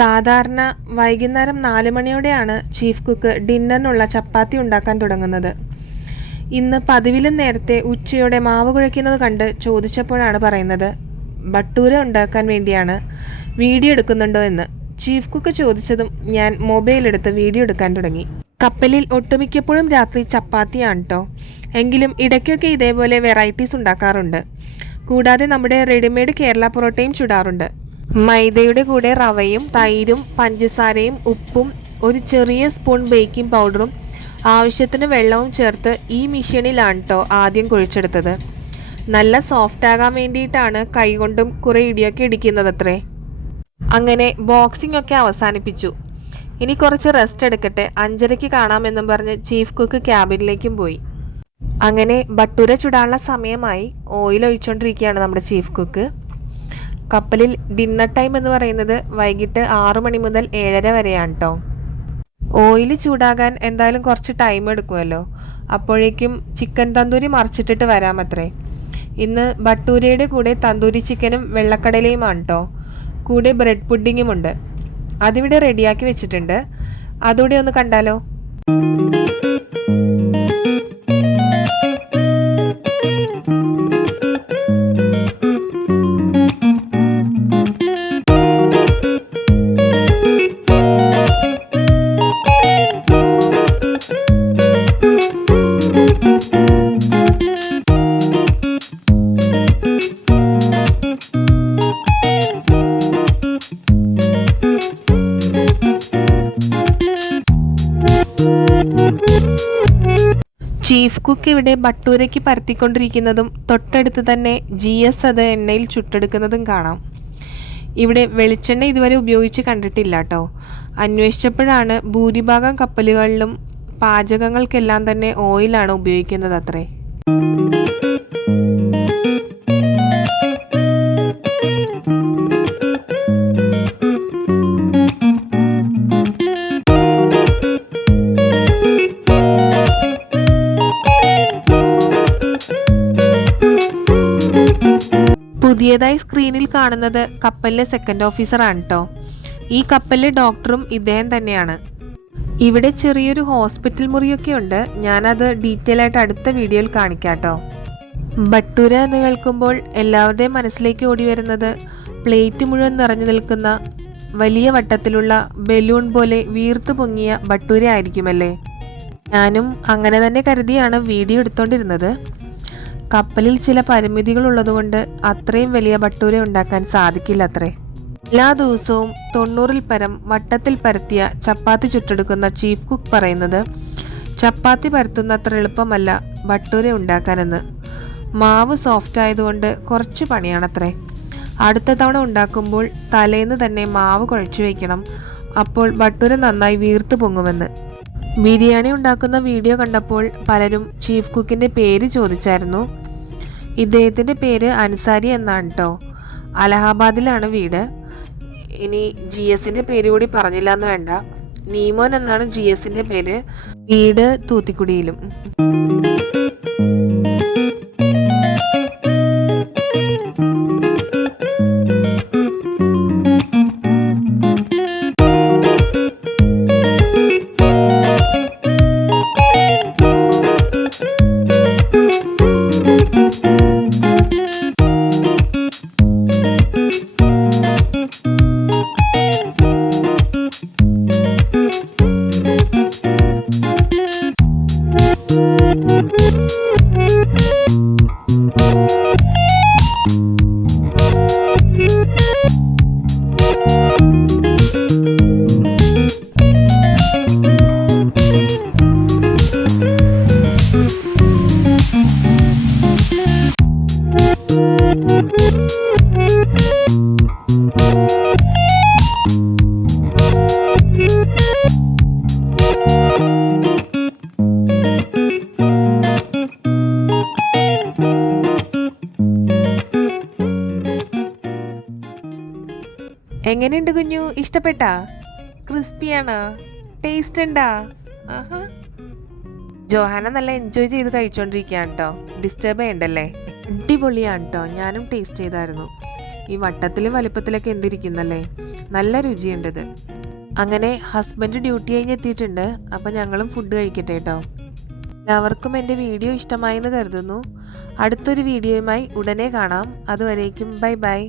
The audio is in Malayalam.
സാധാരണ വൈകുന്നേരം 4 മണിയോടെയാണ് ചീഫ് കുക്ക് ഡിന്നറിനുള്ള ചപ്പാത്തി ഉണ്ടാക്കാൻ തുടങ്ങുന്നത്. ഇന്ന് പതിവിലും നേരത്തെ ഉച്ചയോടെ മാവ് കുഴയ്ക്കുന്നത് കണ്ട് ചോദിച്ചപ്പോഴാണ് പറയുന്നത് ബട്ടൂര ഉണ്ടാക്കാൻ വേണ്ടിയാണ്, വീഡിയോ എടുക്കുന്നുണ്ടോ എന്ന്. ചീഫ് കുക്ക് ചോദിച്ചതും ഞാൻ മൊബൈൽ എടുത്ത് വീഡിയോ എടുക്കാൻ തുടങ്ങി. കപ്പലിൽ ഒട്ടുമിക്കപ്പോഴും രാത്രി ചപ്പാത്തിയാണ് കേട്ടോ. എങ്കിലും ഇടയ്ക്കൊക്കെ ഇതേപോലെ വെറൈറ്റീസ് ഉണ്ടാക്കാറുണ്ട്. കൂടാതെ നമ്മുടെ റെഡിമെയ്ഡ് കേരള പൊറോട്ടയും ചുടാറുണ്ട്. മൈദയുടെ കൂടെ റവയും തൈരും പഞ്ചസാരയും ഉപ്പും ഒരു ചെറിയ സ്പൂൺ ബേക്കിംഗ് പൗഡറും ആവശ്യത്തിന് വെള്ളവും ചേർത്ത് ഈ മെഷീനിലാണ് കേട്ടോ ആദ്യം കുഴിച്ചെടുത്തത്. നല്ല സോഫ്റ്റ് ആകാൻ വേണ്ടിയിട്ടാണ് കൈകൊണ്ടും കുറേ ഇടിയൊക്കെ ഇടിക്കുന്നതത്രേ. അങ്ങനെ ബോക്സിംഗ് ഒക്കെ അവസാനിപ്പിച്ചു. ഇനി കുറച്ച് റെസ്റ്റ് എടുക്കട്ടെ, 5:30 കാണാമെന്നും പറഞ്ഞ് ചീഫ് കുക്ക് ക്യാബിനിലേക്കും പോയി. അങ്ങനെ ബട്ടൂര ചുടാനുള്ള സമയമായി. ഓയിൽ ഒഴിച്ചുകൊണ്ടിരിക്കുകയാണ് നമ്മുടെ ചീഫ് കുക്ക്. കപ്പലിൽ ഡിന്നർ ടൈം എന്ന് പറയുന്നത് വൈകിട്ട് 6 മണി മുതൽ 7:30 വരെയാണ് കേട്ടോ. ഓയിൽ ചൂടാകാൻ എന്തായാലും കുറച്ച് ടൈം എടുക്കുമല്ലോ. അപ്പോഴേക്കും ചിക്കൻ തന്തൂരി മറിച്ചിട്ടിട്ട് വരാമത്രേ. ഇന്ന് ബട്ടൂരയുടെ കൂടെ തന്തൂരി ചിക്കനും വെള്ളക്കടലയുമാണ് കേട്ടോ. കൂടെ ബ്രെഡ് പുഡിങ്ങുമുണ്ട്. അതിവിടെ റെഡിയാക്കി വെച്ചിട്ടുണ്ട്. അതുകൂടെ ഒന്ന് കണ്ടാലോ? ചീഫ് കുക്ക് ഇവിടെ ബട്ടൂരയ്ക്ക് പരത്തിക്കൊണ്ടിരിക്കുന്നതും തൊട്ടടുത്ത് തന്നെ GS അത് എണ്ണയിൽ ചുട്ടെടുക്കുന്നതും കാണാം. ഇവിടെ വെളിച്ചെണ്ണ ഇതുവരെ ഉപയോഗിച്ച് കണ്ടിട്ടില്ല കേട്ടോ. അന്വേഷിച്ചപ്പോഴാണ് ഭൂരിഭാഗം കപ്പലുകളിലും പാചകങ്ങൾക്കെല്ലാം തന്നെ ഓയിലാണ് ഉപയോഗിക്കുന്നത് അത്രേ. പുതിയതായി സ്ക്രീനിൽ കാണുന്നത് കപ്പലിലെ സെക്കൻഡ് ഓഫീസറാണ് കേട്ടോ. ഈ കപ്പലിലെ ഡോക്ടറും ഇദ്ദേഹം തന്നെയാണ്. ഇവിടെ ചെറിയൊരു ഹോസ്പിറ്റൽ മുറിയൊക്കെ ഉണ്ട്. ഞാനത് ഡീറ്റെയിൽ ആയിട്ട് അടുത്ത വീഡിയോയിൽ കാണിക്കാം കേട്ടോ. ബട്ടൂര എന്ന് കേൾക്കുമ്പോൾ എല്ലാവരുടെയും മനസ്സിലേക്ക് ഓടി വരുന്നത് പ്ലേറ്റ് മുഴുവൻ നിറഞ്ഞു നിൽക്കുന്ന വലിയ വട്ടത്തിലുള്ള ബലൂൺ പോലെ വീർത്ത് പൊങ്ങിയ ബട്ടൂര ആയിരിക്കുമല്ലേ. ഞാനും അങ്ങനെ തന്നെ കരുതിയാണ് വീഡിയോ എടുത്തോണ്ടിരുന്നത്. കപ്പലിൽ ചില പരിമിതികൾ ഉള്ളതുകൊണ്ട് അത്രയും വലിയ ബട്ടൂര ഉണ്ടാക്കാൻ സാധിക്കില്ല അത്രേ. എല്ലാ ദിവസവും 90-ൽ പരം വട്ടത്തിൽ പരത്തിയ ചപ്പാത്തി ചുട്ടെടുക്കുന്ന ചീഫ് കുക്ക് പറയുന്നത് ചപ്പാത്തി പരത്തുന്ന അത്ര എളുപ്പമല്ല ബട്ടൂര ഉണ്ടാക്കാനെന്ന്. മാവ് സോഫ്റ്റ് ആയതുകൊണ്ട് കുറച്ച് പണിയാണത്രേ. അടുത്ത തവണ ഉണ്ടാക്കുമ്പോൾ തലേന്ന് തന്നെ മാവ് കുഴച്ചു വയ്ക്കണം. അപ്പോൾ ബട്ടൂര നന്നായി വീർത്ത് പൊങ്ങുമെന്ന്. ബിരിയാണി ഉണ്ടാക്കുന്ന വീഡിയോ കണ്ടപ്പോൾ പലരും ചീഫ് കുക്കിൻ്റെ പേര് ചോദിച്ചായിരുന്നു. ഇദ്ദേഹത്തിൻ്റെ പേര് അൻസാരി എന്നാണ് കേട്ടോ. അലഹാബാദിലാണ് വീട്. ഇനി GSൻ്റെ പേര് കൂടി പറഞ്ഞില്ല എന്ന് വേണ്ട. നീമോൻ എന്നാണ് GSൻ്റെ പേര്. വീട് തൂത്തിക്കുടിയിലും. എങ്ങനെയുണ്ട് കുഞ്ഞു? ഇഷ്ടപ്പെട്ടാ? ക്രിസ്പിയാണോ? ടേസ്റ്റ് ഉണ്ടാ? ആഹാ. ജോഹാന നല്ല എൻജോയ് ചെയ്ത് കഴിച്ചോണ്ടിരിക്കുകയാണ് കേട്ടോ. ഡിസ്റ്റർബ് ചെയ്യണ്ടല്ലേ. അടിപൊളിയാണ് കേട്ടോ. ഞാനും ടേസ്റ്റ് ചെയ്തായിരുന്നു. ഈ വട്ടത്തിലും വലിപ്പത്തിലൊക്കെ എന്തിരിക്കുന്നല്ലേ. നല്ല രുചിയുണ്ടത്. അങ്ങനെ ഹസ്ബൻഡ് ഡ്യൂട്ടി കഴിഞ്ഞ് എത്തിയിട്ടുണ്ട്. അപ്പം ഞങ്ങളും ഫുഡ് കഴിക്കട്ടെ കേട്ടോ. എല്ലാവർക്കും എൻ്റെ വീഡിയോ ഇഷ്ടമായി എന്ന് കരുതുന്നു. അടുത്തൊരു വീഡിയോയുമായി ഉടനെ കാണാം. അതുവരേക്കും ബൈ ബൈ.